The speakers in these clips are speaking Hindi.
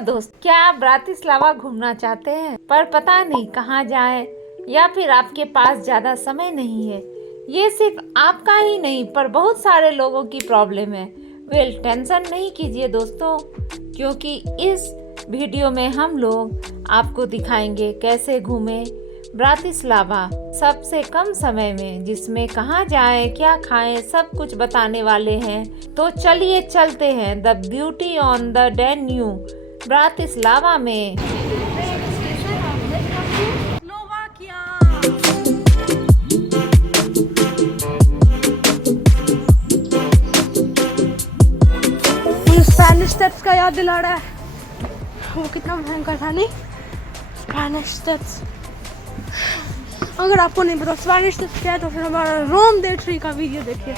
दोस्त, क्या आप ब्रातिस्लावा घूमना चाहते हैं पर पता नहीं कहाँ जाएं, या फिर आपके पास ज़्यादा समय नहीं है? ये सिर्फ आपका ही नहीं पर बहुत सारे लोगों की प्रॉब्लम है। टेंशन नहीं कीजिए दोस्तों, क्योंकि इस वीडियो में हम लोग आपको दिखाएंगे कैसे घूमें ब्रातिस्लावा सबसे कम समय में, जिसमें कहाँ जाएं, क्या खाएं, सब कुछ बताने वाले हैं। तो चलिए चलते हैं the beauty on the Danube Bratislava में। स्पेनिश स्टेप्स का याद दिला रहा है, वो कितना भयंकर था नहीं। स्पेनिश स्टेप्स, अगर आपको नहीं पता स्पेनिश स्टेप्स क्या है तो फिर हमारा रोम डे 3 का वीडियो देखिए।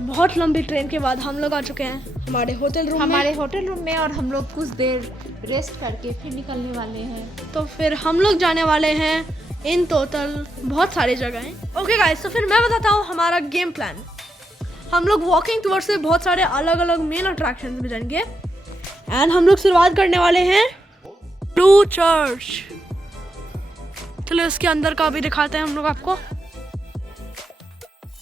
बहुत लंबी ट्रेन के बाद हम लोग आ चुके हैं हमारे होटल रूम में और हम लोग कुछ देर रेस्ट करके फिर निकलने वाले हैं। तो फिर हम लोग जाने वाले हैं इन टोटल बहुत सारी जगहें। ओके गाइस, तो फिर मैं बताता हूँ हमारा गेम प्लान। हम लोग वॉकिंग टूर से बहुत सारे अलग अलग मेन अट्रैक्शन में जाएंगे एंड हम लोग शुरुआत करने वाले हैं ब्लू चर्च। चलो इसके अंदर का भी दिखाते हैं हम लोग आपको।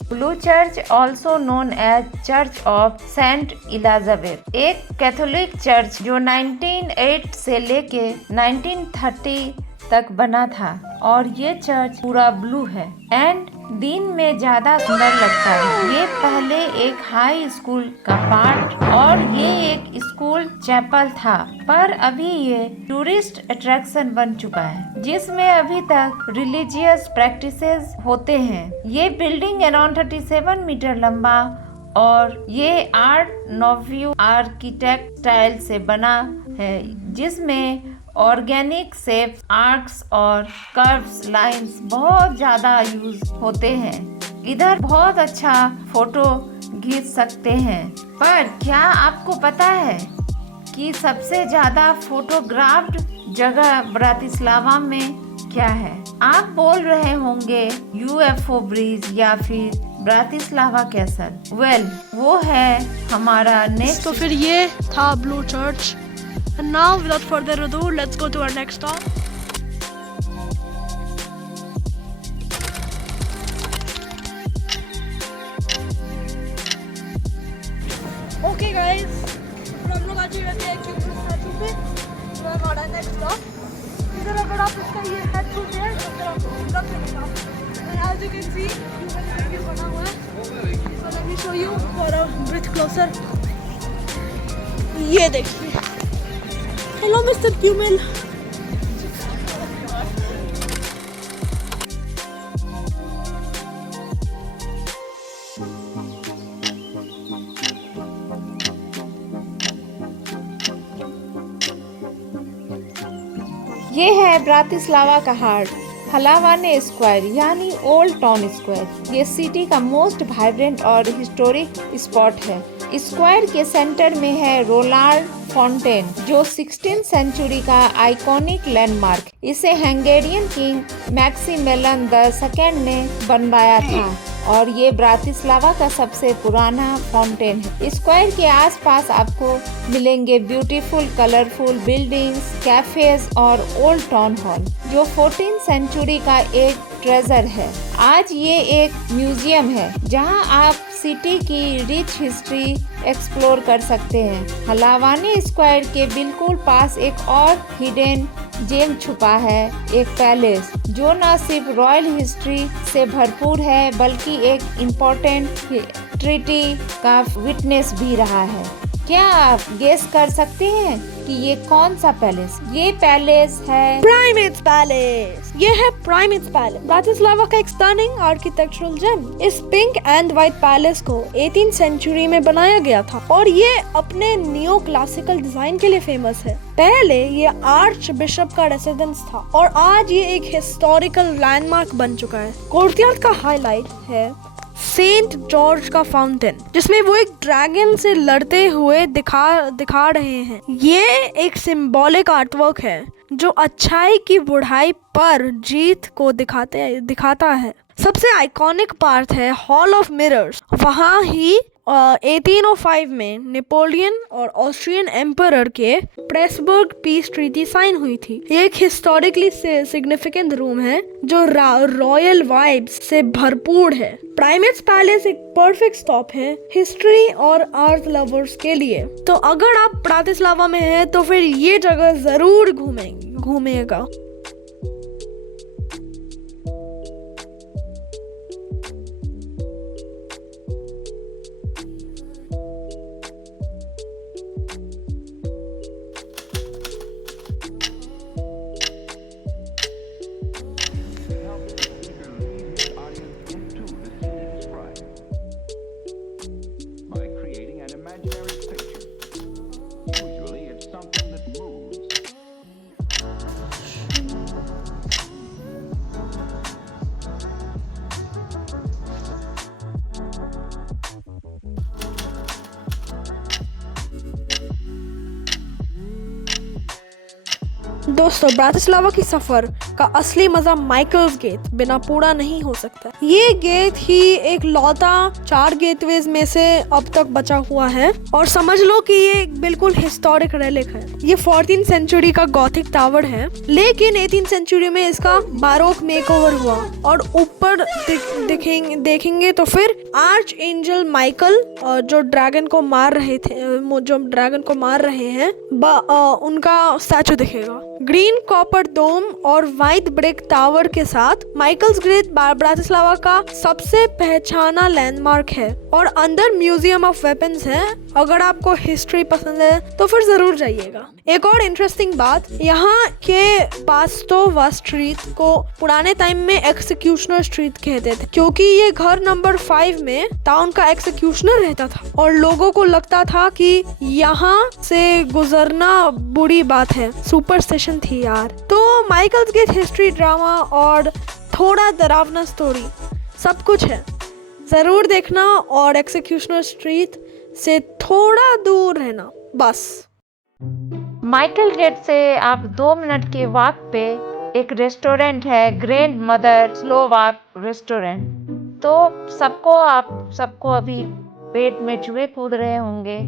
Blue church, also known as church of saint Elizabeth, एक कैथोलिक चर्च जो 1908 से लेके 1930 तक बना था। और ये चर्च पूरा ब्लू है एंड दिन में ज्यादा सुंदर लगता है। ये पहले एक हाई स्कूल का पार्ट और ये एक स्कूल चैपल था, पर अभी ये टूरिस्ट अट्रैक्शन बन चुका है, जिसमें अभी तक रिलीजियस प्रैक्टिसेस होते हैं। ये बिल्डिंग अराउंड 37 मीटर लंबा और ये आर्ट नोव्यू आर्किटेक्ट स्टाइल से बना है, जिसमें ऑर्गेनिक शेप्स, आर्क्स और कर्व्स लाइंस बहुत ज़्यादा यूज होते हैं। इधर बहुत अच्छा फोटो खींच सकते हैं। पर क्या आपको पता है कि सबसे ज़्यादा फोटोग्राफ्ड जगह ब्रातिस्लावा में क्या है? आप बोल रहे होंगे यूएफओ ब्रिज या फिर ब्रातिस्लावा कैसल। वो है हमारा नेक्स्ट। तो फिर ये था blue church. And now, without further ado, let's go to our next stop. Okay, guys, हम लोग आज रहते हैं क्योंकि स्टैचू पे जो हमारा नेक्स्ट स्टॉप। इधर अगर आप इसका ये हेड छूते हैं तो फिर आपको कब मिलेगा। And as you can see, ये बना हुआ है। So let me show you for a bit closer. ये देखिए। Hello mister Cumil. ये है ब्रातिस्लावा का हार्ट, हलावाने स्क्वायर यानी ओल्ड टाउन स्क्वायर। ये सिटी का मोस्ट वाइब्रेंट और हिस्टोरिक स्पॉट है। स्क्वायर के सेंटर में है रोलांड फाउंटेन, जो 16th सेंचुरी का आइकॉनिक लैंडमार्क। इसे हंगेरियन किंग मैक्सिमिलियन II ने बनवाया था और ये ब्रातिस्लावा का सबसे पुराना फाउंटेन है। स्क्वायर के आसपास आपको मिलेंगे ब्यूटीफुल कलरफुल बिल्डिंग्स, कैफेज और ओल्ड टाउन हॉल, जो 14th सेंचुरी का एक ट्रेजर है। आज ये एक म्यूजियम है जहां आप सिटी की रिच हिस्ट्री एक्सप्लोर कर सकते हैं। हलावाने स्क्वायर के बिल्कुल पास एक और हिडन जेम छुपा है, एक पैलेस जो न सिर्फ रॉयल हिस्ट्री से भरपूर है बल्कि एक इम्पोर्टेंट ट्रीटी का विटनेस भी रहा है। क्या आप गेस कर सकते हैं कि ये कौन सा पैलेस? ये पैलेस है प्राइमेट्स पैलेस। ये है प्राइमेट्स पैलेस, ब्रातिस्लावा का एक स्टनिंग आर्किटेक्चरल जेम। इस पिंक एंड व्हाइट पैलेस को 18th सेंचुरी में बनाया गया था और ये अपने नियो क्लासिकल डिजाइन के लिए फेमस है। पहले ये आर्च बिशप का रेसिडेंस था और आज ये एक हिस्टोरिकल लैंडमार्क बन चुका है। कोर्टयार्ड का हाईलाइट है सेंट जॉर्ज का फाउंटेन, जिसमें वो एक ड्रैगन से लड़ते हुए दिखा रहे हैं। ये एक सिंबॉलिक आर्टवर्क है जो अच्छाई की बुराई पर जीत को दिखाता है। सबसे आइकॉनिक पार्ट है हॉल ऑफ मिरर्स। वहाँ ही 1805 में नेपोलियन और ऑस्ट्रियन एम्परर के प्रेसबर्ग पीस ट्रीटी साइन हुई थी। ये एक हिस्टोरिकली सिग्निफिकेंट रूम है जो रॉयल वाइब्स से भरपूर है। प्राइमेट्स पैलेस एक परफेक्ट स्टॉप है हिस्ट्री और आर्ट लवर्स के लिए। तो अगर आप ब्रातिस्लावा में हैं तो फिर ये जगह जरूर घूमेगा। By creating an imaginary picture. Usually it's something that moves. दोस्तों, ब्रातिस्लावा की सफर का असली मजा माइकल्स गेट बिना पूरा नहीं हो सकता। ये गेट ही एक लौता 4 गेटवेज में से अब तक बचा हुआ है और समझ लो कि ये एक बिल्कुल हिस्टोरिक रेलिक है। ये 14th सेंचुरी का गॉथिक टावर है, लेकिन 18th सेंचुरी में इसका बारोक मेकओवर हुआ। और ऊपर देखेंगे तो फिर आर्च एंजल माइकल जो ड्रैगन को मार रहे हैं उनका स्टैचू दिखेगा। ग्रीन कॉपर डोम और व्हाइट ब्रिक टावर के साथ माइकल्स गेट ब्रातिस्लावा का सबसे पहचाना लैंडमार्क है और अंदर म्यूजियम ऑफ वेपन्स है। अगर आपको हिस्ट्री पसंद है तो फिर जरूर जाइएगा। एक और इंटरेस्टिंग बात, यहाँ के पास्तोवा स्ट्रीट को पुराने टाइम में एक्सिक्यूशनर स्ट्रीट कहते थे, क्योंकि ये घर नंबर 5 में टाउन का एक्सिक्यूशनर रहता था और लोगों को लगता था कि यहाँ से गुजरना बुरी बात है। सुपरस्टिशन थी यार। तो माइकल्स गेट हिस्ट्री, ड्रामा और थोड़ा डरावना स्टोरी सब कुछ है, जरूर देखना और एक्सिक्यूशनर स्ट्रीट से थोड़ा दूर रहना बस। माइकल गेट से आप 2 मिनट के वॉक पे एक रेस्टोरेंट है, ग्रैंड मदर स्लोवाक रेस्टोरेंट। तो सबको अभी पेट में चूहे कूद रहे होंगे,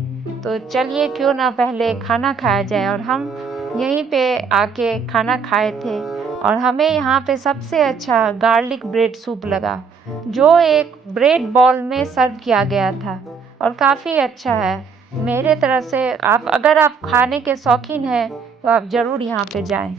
तो चलिए क्यों ना पहले खाना खाया जाए। और हम यहीं पे आके खाना खाए थे और हमें यहाँ पे सबसे अच्छा गार्लिक ब्रेड सूप लगा, जो एक ब्रेड बॉल में सर्व किया गया था और काफ़ी अच्छा है। मेरे तरफ से अगर आप खाने के शौकीन हैं तो आप ज़रूर यहाँ पे जाएं।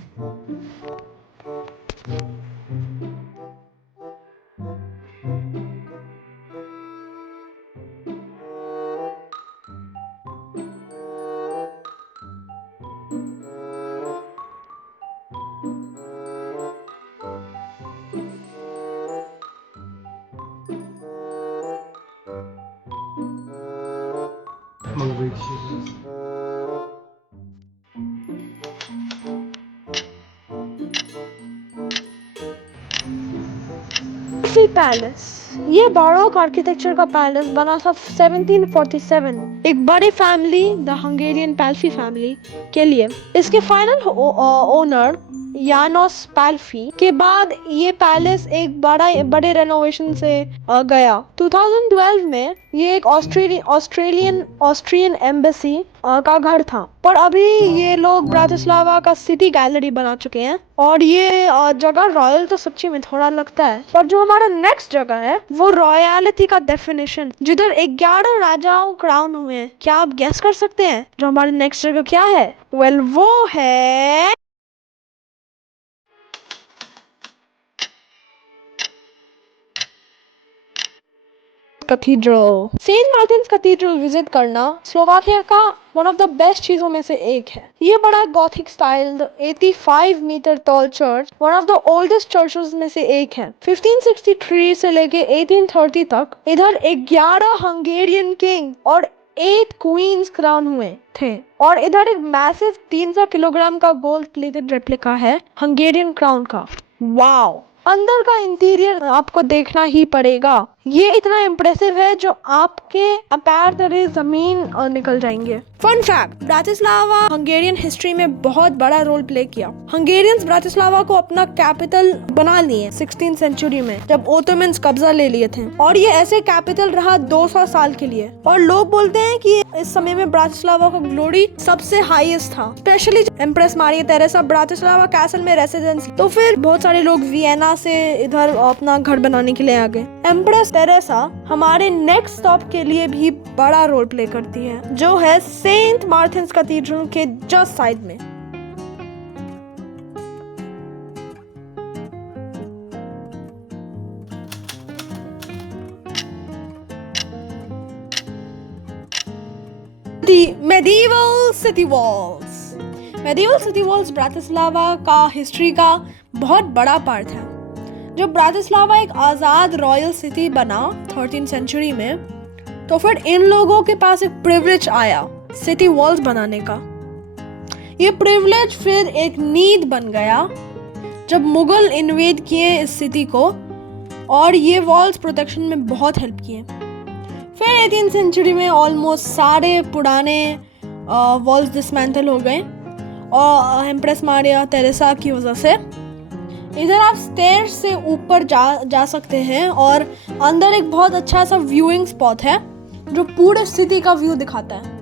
पैलेस, ये बारोक आर्किटेक्चर का पैलेस बना था 1747 एक बड़े फैमिली, द हंगेरियन पैल्फी फैमिली के लिए। इसके फाइनल ओनर यानोस पैल्फी के बाद ये पैलेस एक बड़े रेनोवेशन से गया। 2012 में ये एक ऑस्ट्रियन एम्बेसी का घर था, पर अभी ये लोग ब्रातिस्लावा का सिटी गैलरी बना चुके हैं और ये जगह रॉयल तो सच्ची में थोड़ा लगता है। पर जो हमारा नेक्स्ट जगह है वो रॉयलिटी का डेफिनेशन, जिधर 11 राजाओं क्राउन हुए हैं। क्या आप गेस कर सकते हैं जो हमारी नेक्स्ट जगह क्या है? वेल, वो है cathedral. Saint Martin's cathedral visit करना स्लोवाकिया का वन ऑफ द बेस्ट चीजों में से एक है। ये बड़ा Gothic style 85 metre tall church one of the oldest churches में से एक है। 1563 से लेके 1830 तक इधर 11 हंगेरियन किंग और 8 क्वींस क्राउन हुए थे और इधर एक मैसिव 300 किलोग्राम का गोल्ड प्लेटेड रेप्लिका है हंगेरियन क्राउन का। वाओ! अंदर का इंटीरियर आपको देखना ही पड़ेगा। ये इतना इम्प्रेसिव है जो आपके पैर तले जमीन निकल जाएंगे। Fun fact, Bratislava Hungarian history में बहुत बड़ा रोल प्ले किया। हंगेरियंस ब्रातिस्लावा को अपना कैपिटल बना लिए 16th सेंचुरी में, जब ओटोमन्स कब्जा ले लिए थे, और ये ऐसे कैपिटल रहा 200 साल के लिए। और लोग बोलते हैं कि इस समय में ब्रातिस्लावा का ग्लोरी सबसे हाईएस्ट था, specially empress Maria Theresa Bratislava castle में रेसिडेंस। तो फिर बहुत सारे लोग वियना से इधर अपना घर बनाने के लिए आ गए। एम्प्रेस तेरेसा हमारे नेक्स्ट स्टॉप के लिए भी बड़ा रोल प्ले करती है, जो है सेंट मार्टिन्स कैथेड्रल के जस्ट साइड में। The medieval city walls. Medieval city walls Bratislava का हिस्ट्री का बहुत बड़ा पार्ट है। जब ब्रातिस्लावा एक आज़ाद रॉयल सिटी बना 13th सेंचुरी में, तो फिर इन लोगों के पास एक प्रिविलेज आया सिटी वॉल्स बनाने का। ये प्रिविलेज फिर एक नीड बन गया जब मुगल इन्वेड किए इस सिटी को, और ये वॉल्स प्रोटेक्शन में बहुत हेल्प किए। फिर 18th सेंचुरी में ऑलमोस्ट सारे पुराने वॉल्स डिसमेंटल हो गए, और एम्प्रेस मारिया तेरेसा की वजह से। इधर आप स्टेयर्स से ऊपर जा सकते हैं, और अंदर एक बहुत अच्छा सा व्यूइंग स्पॉट है जो पूरे सिटी का व्यू दिखाता है।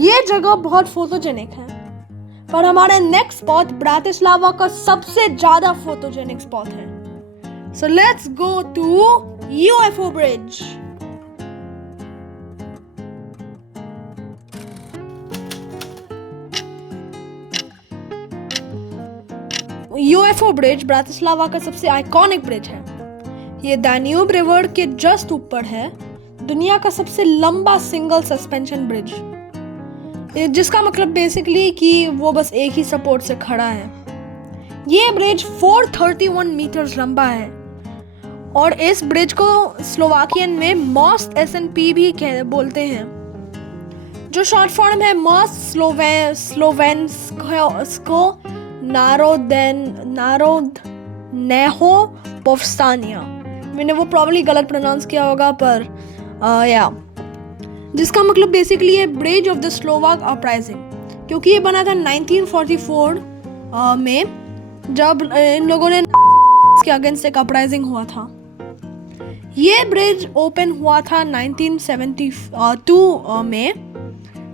ये जगह बहुत फोटोजेनिक है, पर हमारा नेक्स्ट स्पॉट ब्रातिस्लावा का सबसे ज्यादा फोटोजेनिक स्पॉट है। So let's go to UFO bridge. UFO bridge Bratislava का सबसे आइकॉनिक ब्रिज है। ये दान्यूब रिवर के जस्ट ऊपर है, दुनिया का सबसे लंबा सिंगल सस्पेंशन ब्रिज, जिसका मतलब बेसिकली कि वो बस एक ही सपोर्ट से खड़ा है। ये ब्रिज 431 मीटर्स लंबा है, और इस ब्रिज को स्लोवाकियन में मोस्ट एसएनपी भी बोलते हैं, जो शॉर्ट फॉर्म है मोस्ट स्लोवेन्स्को नारोदनेहो पोव्स्तानिया। मैंने वो प्रॉब्ली गलत प्रोनाउंस किया होगा, पर जिसका मतलब बेसिकली है bridge of the Slovak uprising, क्योंकि ये बना था 1944 में, जब इन लोगों ने के अगेंस्ट एक अपराइजिंग हुआ था। ये ब्रिज ओपन हुआ था 1972 में,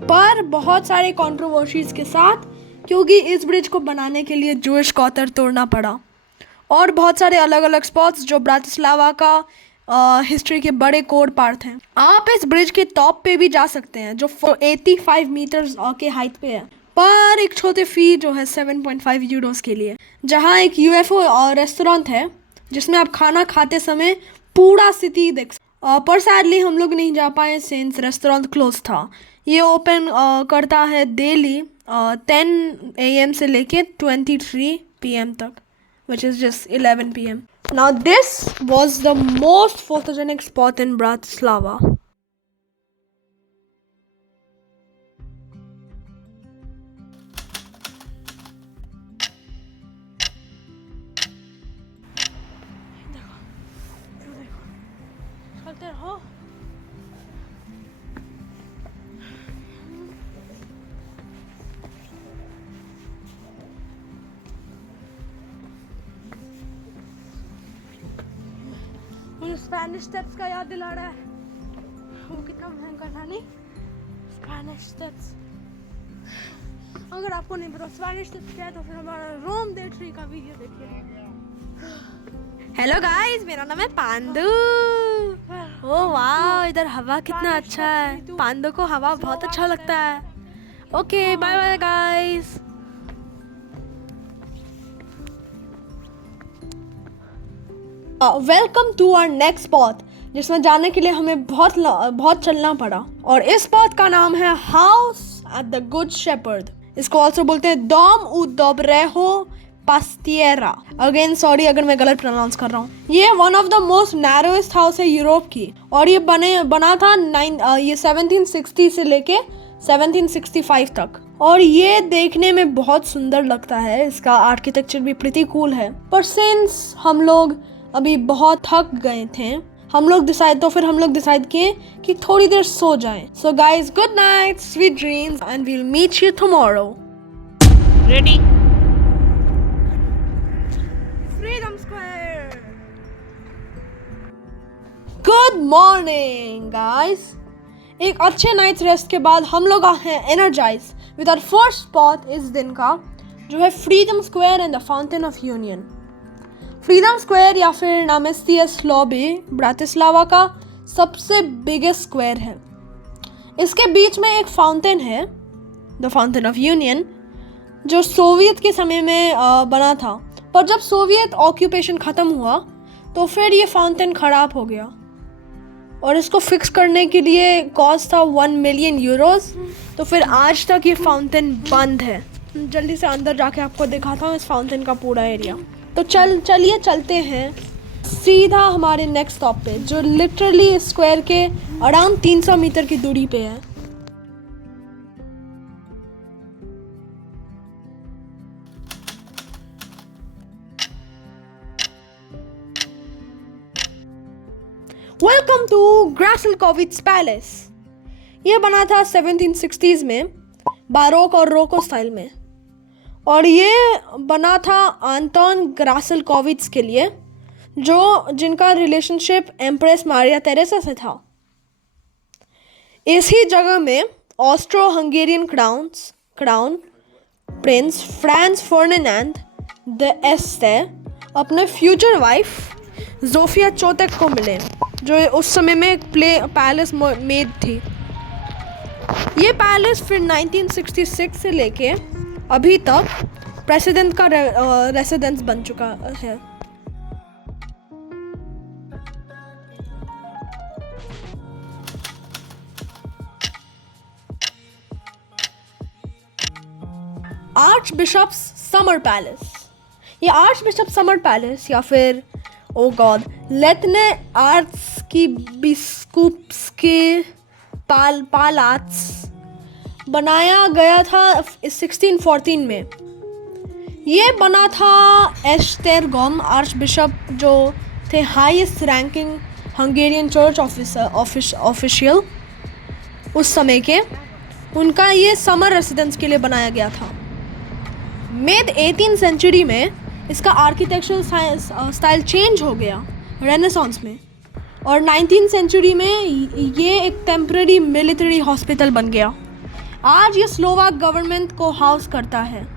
पर बहुत सारे कंट्रोवर्सीज के साथ, क्योंकि इस ब्रिज को बनाने के लिए जूइश क्वार्टर तोड़ना पड़ा, और बहुत सारे अलग अलग स्पॉट्स जो ब्रातिस्लावा का हिस्ट्री के बड़े कोर पार्ट हैं। आप इस ब्रिज के टॉप पे भी जा सकते हैं, जो 85 मीटर्स के हाइट पे है, पर एक छोटे फी जो है 7.5 यूरोस के लिए, जहाँ एक यूएफओ रेस्टोरेंट है जिसमें आप खाना खाते समय पूरा सिटी देख सकते। पर सैडली हम लोग नहीं जा पाए सिंस रेस्टोरेंट क्लोज था। ये ओपन करता है डेली 10 AM से लेके 23 PM तक, which is just 11 PM. Now this was the most photogenic spot in Bratislava. चलते रहो। मुझे स्पैनिश स्टेप्स का याद दिला रहा है, वो कितना भयंकर था नहीं, स्पैनिश स्टेप्स। अगर आपको नहीं पता स्पैनिश स्टेप्स क्या है, तो फिर हमारा रोम डे ट्री का वीडियो देखिए। हेलो गाइस, मेरा नाम है पांडू। ओ वाह, इधर हवा कितना अच्छा है। पांडू को हवा बहुत अच्छा लगता है। Okay, bye bye guys. Welcome to our next spot, जिसमें जाने के लिए हमें बहुत चलना पड़ा, और इस स्पॉट का नाम है house at the good shepherd. इसको ऑल्सो बोलते हैं डॉम उ डोब्रेहो पास्टिएरा। अगेन सॉरी अगर मैं गलत प्रोनाउंस कर रहा हूँ। ये one of the most narrowest house है यूरोप की, और ये बना था 1760 से लेके 1765 तक, और ये देखने में बहुत सुंदर लगता है। इसका आर्किटेक्चर भी प्रीटी कूल है, पर सिंस हम लोग अभी बहुत थक गए थे, हम लोग डिसाइड किए कि थोड़ी देर सो जाएं। So guys, good night, sweet dreams and we'll meet you tomorrow. Ready. Freedom square. Good morning guys. एक अच्छे नाइट रेस्ट के बाद हम लोग हैं energize with our first spot इस दिन का, जो है freedom square and the fountain of union. Freedom square या फिर नामेस्तियस लॉबी ब्रातिस्लावा का सबसे बिगेस्ट स्क्वायर है। इसके बीच में एक फाउंटेन है, द फाउंटेन ऑफ यूनियन, जो सोवियत के समय में बना था। पर जब सोवियत ऑक्यूपेशन ख़त्म हुआ तो फिर ये फाउंटेन ख़राब हो गया और इसको फिक्स करने के लिए कॉस्ट था 1 मिलियन यूरोस। तो फिर आज तक ये फाउंटेन बंद है। जल्दी से अंदर जाके आपको दिखाता हूँ इस फाउंटेन का पूरा एरिया। तो चलिए चलते हैं सीधा हमारे नेक्स्ट स्टॉप पे, जो लिटरली स्क्वायर के अराउंड 300 मीटर की दूरी पे है। Welcome to Grassalkovich palace. ये बना था 1760s में बारोक और रोको स्टाइल में, और ये बना था आंटोन ग्रासलकोविच के लिए, जिनका रिलेशनशिप एम्प्रेस मारिया तेरेसा से था। इसी जगह में Austro Hungarian crown prince Franz Ferdinand the Este अपने फ्यूचर वाइफ जोफिया चोटेक को मिले, जो उस समय में एक पैलेस मेड थी। ये पैलेस फिर 1966 से लेके अभी तक प्रेसिडेंट का रेसिडेंस बन चुका है। Archbishop's summer palace. ये आर्च बिशप समर पैलेस या फिर ओ गॉड लेटने आर्ट्स की बिस्कुप्स के पालाट्स बनाया गया था 1614 में। ये बना था एस्टेरगॉम आर्च बिशप, जो थे highest ranking Hungarian church official उस समय के। उनका ये समर रेसिडेंस के लिए बनाया गया था। मिड 18th सेंचुरी में इसका आर्किटेक्चरल स्टाइल चेंज हो गया रेनेसांस में, और 19th सेंचुरी में ये एक टेम्पररी मिलिट्री हॉस्पिटल बन गया। आज ये स्लोवाक गवर्नमेंट को हाउस करता है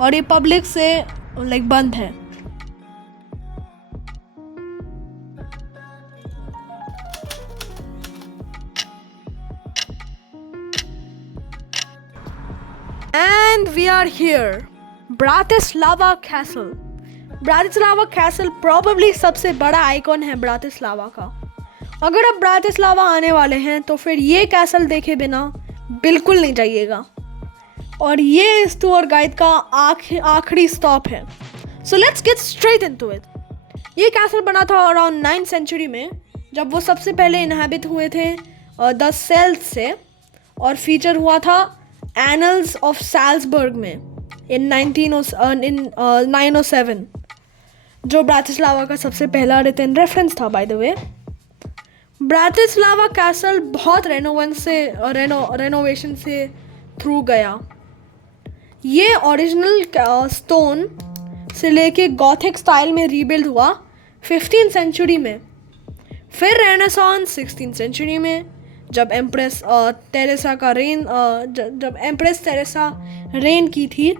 और ये पब्लिक से बंद है। And we are here, Bratislava castle. Bratislava castle probably सबसे बड़ा आइकॉन है ब्रातिस्लावा का। अगर आप ब्रातिस्लावा आने वाले हैं तो फिर ये कैसल देखे बिना बिल्कुल नहीं जाइएगा, और ये इस टूर गाइड का आखिरी स्टॉप है। So let's get straight into it. ये कैसल बना था अराउंड 9th सेंचुरी में, जब वो सबसे पहले इनहैबिट हुए थे द सेल्ट से, और फीचर हुआ था एनल्स ऑफ साल्सबर्ग में इन 907, जो ब्रातिस्लावा का सबसे पहला रिटन रेफरेंस था by the way. Bratislava castle बहुत रेनोवेशन से थ्रू गया। ये ओरिजिनल स्टोन से लेके गॉथिक स्टाइल में रीबिल्ड हुआ 15th सेंचुरी में, फिर रेनेसांस 16th सेंचुरी में, जब एम्प्रेस तेरेसा रेन की थी।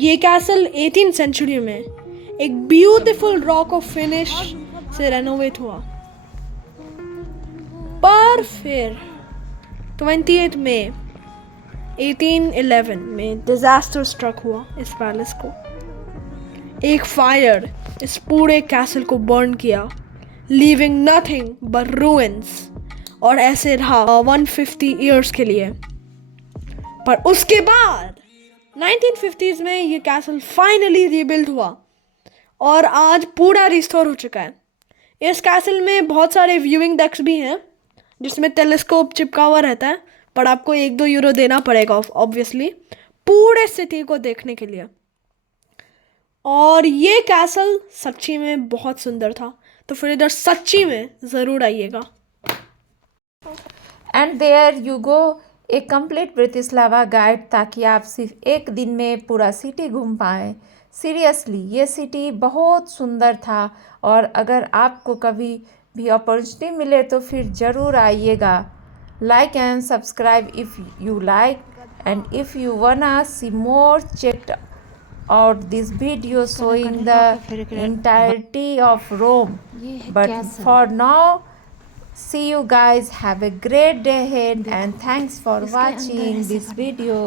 ये कैसल 18th सेंचुरी में एक ब्यूटीफुल रॉक ऑफ फिनिश से रेनोवेट हुआ। पर फिर 28 मई 1811 में डिजास्टर स्ट्रक हुआ इस पैलेस को। एक फायर इस पूरे कैसल को बर्न किया, लीविंग नथिंग बट रूइंस, और ऐसे रहा 150 ईयर्स के लिए। पर उसके बाद 1950s में ये कैसल फाइनली रीबिल्ड हुआ और आज पूरा रिस्टोर हो चुका है। इस कैसल में बहुत सारे व्यूइंग डेक्स भी हैं जिसमें टेलीस्कोप चिपका हुआ रहता है, पर आपको 1-2 यूरो देना पड़ेगा ऑब्वियसली पूरे सिटी को देखने के लिए। और ये कैसल सच्ची में बहुत सुंदर था। तो फिर इधर सच्ची में ज़रूर आइएगा। And there you go a complete Bratislava guide, ताकि आप सिर्फ एक दिन में पूरा सिटी घूम पाएँ। सीरियसली ये सिटी बहुत सुंदर था, और अगर आपको कभी भी अपॉर्चुनिटी मिले तो फिर ज़रूर आइएगा। Like and subscribe if you like, and if you wanna see more, check out this video showing the entirety of Rome. But for now, see you guys, have a great day ahead, and thanks for watching this video.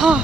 हाँ